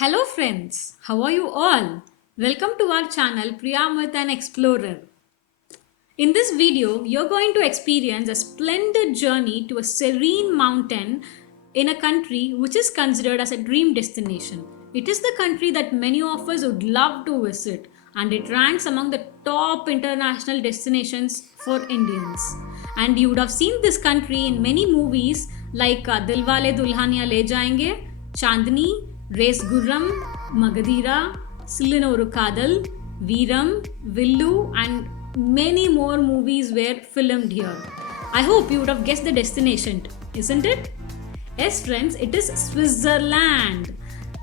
Hello friends, how are you all? Welcome to our channel Priyamrit and Explorer. In this video, you're going to experience a splendid journey to a serene mountain in a country which is considered as a dream destination. It is the country that many of us would love to visit and it ranks among the top international destinations for Indians. And you would have seen this country in many movies like Dilwale Dulhania Le Jayenge, Chandni, Race Gurram, Magadira, Sillinoru Kadal, Veeram, Villu, and many more movies were filmed here. I hope you would have guessed the destination, isn't it? Yes, friends, it is Switzerland.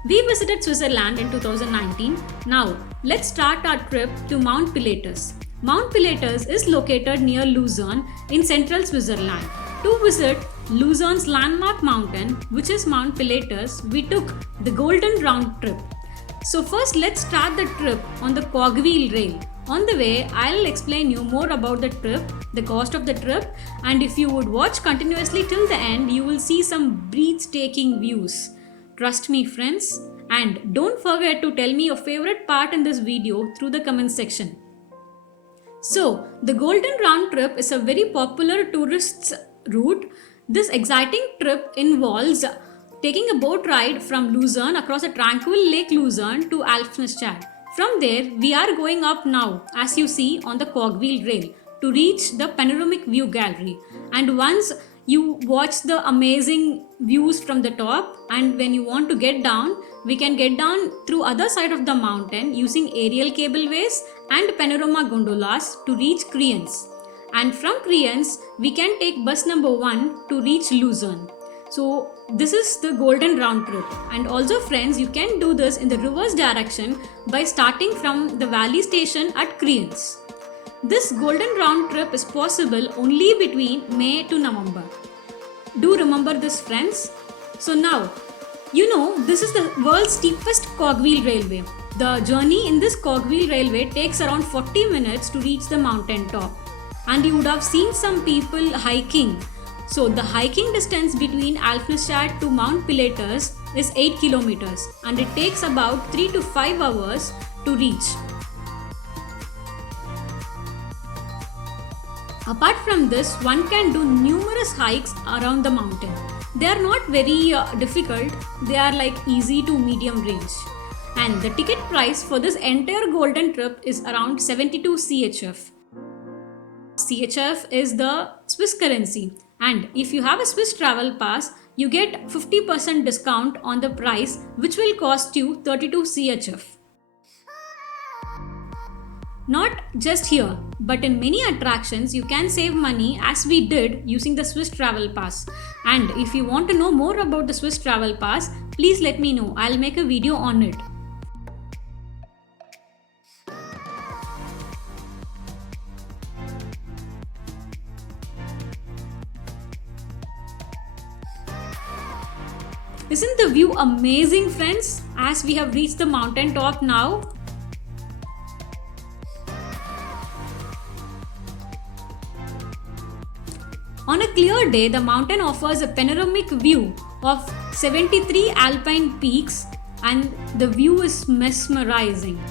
We visited Switzerland in 2019. Now, let's start our trip to Mount Pilatus. Mount Pilatus is located near Lucerne in central Switzerland. To visit Lucerne's landmark mountain, which is Mount Pilatus, we took the Golden Round trip. So first let's start the trip on the cogwheel rail. On the way, I'll explain you more about the trip, the cost of the trip, and if you would watch continuously till the end, you will see some breathtaking views. Trust me friends, and don't forget to tell me your favorite part in this video through the comment section. So, the Golden Round trip is a very popular tourist route. This exciting trip involves taking a boat ride from Lucerne across a tranquil Lake Lucerne to Alfnstadt. From there, we are going up now, as you see on the cogwheel rail, to reach the panoramic view gallery. And once you watch the amazing views from the top, and when you want to get down, we can get down through other side of the mountain using aerial cableways and panorama gondolas to reach Kriens. And from Kriens, we can take bus number 1 to reach Lucerne. So this is the Golden Round trip. And also friends, you can do this in the reverse direction by starting from the valley station at Kriens. This Golden Round trip is possible only between May to November. Do remember this friends. So now, this is the world's steepest cogwheel railway. The journey in this cogwheel railway takes around 40 minutes to reach the mountain top. And you would have seen some people hiking. So the hiking distance between Alfnstadt to Mount Pilatus is 8 kilometers and it takes about 3 to 5 hours to reach. Apart from this, one can do numerous hikes around the mountain. They are not very difficult, they are like easy to medium range. And the ticket price for this entire golden trip is around 72 CHF. CHF is the Swiss currency, and if you have a Swiss travel pass, you get 50% discount on the price, which will cost you 32 CHF. Not just here, but in many attractions you can save money as we did using the Swiss travel pass. And if you want to know more about the Swiss travel pass, please let me know. I'll make a video on it. Isn't the view amazing friends as we have reached the mountain top now? On a clear day, the mountain offers a panoramic view of 73 alpine peaks and the view is mesmerizing.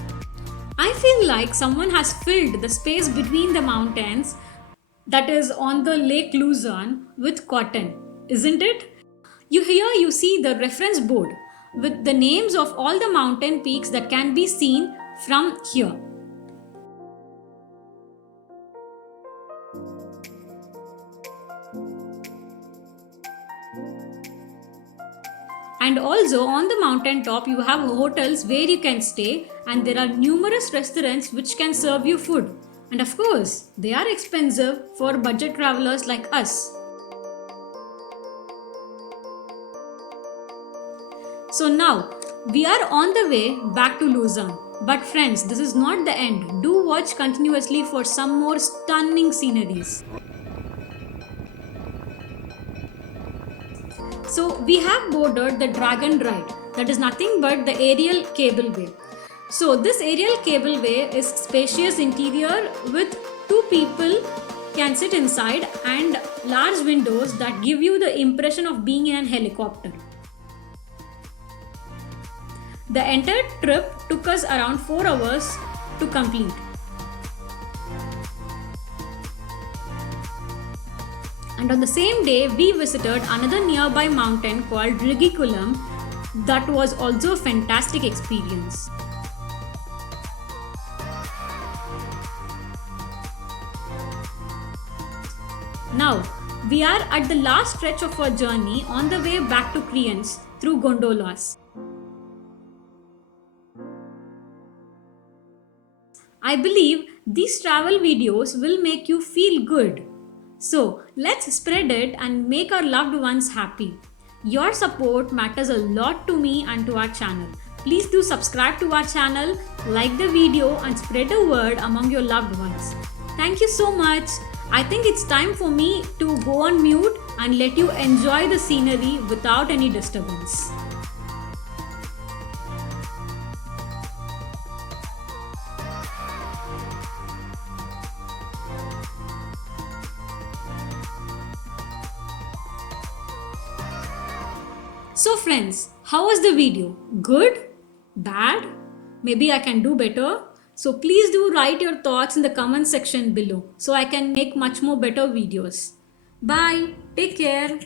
I feel like someone has filled the space between the mountains, that is on the Lake Lucerne, with cotton, isn't it? You see the reference board with the names of all the mountain peaks that can be seen from here. And also on the mountain top you have hotels where you can stay and there are numerous restaurants which can serve you food. And of course, they are expensive for budget travelers like us. So now, we are on the way back to Lucerne. But friends, this is not the end. Do watch continuously for some more stunning sceneries. So we have boarded the Dragon Ride. That is nothing but the aerial cableway. So this aerial cableway is spacious interior with 2 people can sit inside and large windows that give you the impression of being in an helicopter. The entire trip took us around 4 hours to complete. And on the same day, we visited another nearby mountain called Rigikulam. That was also a fantastic experience. Now, we are at the last stretch of our journey on the way back to Kriens through gondolas. I believe these travel videos will make you feel good. So, let's spread it and make our loved ones happy. Your support matters a lot to me and to our channel. Please do subscribe to our channel, like the video, and spread the word among your loved ones. Thank you so much. I think it's time for me to go on mute and let you enjoy the scenery without any disturbance. So friends, how was the video? Good? Bad? Maybe I can do better? So please do write your thoughts in the comment section below so I can make much more better videos. Bye. Take care.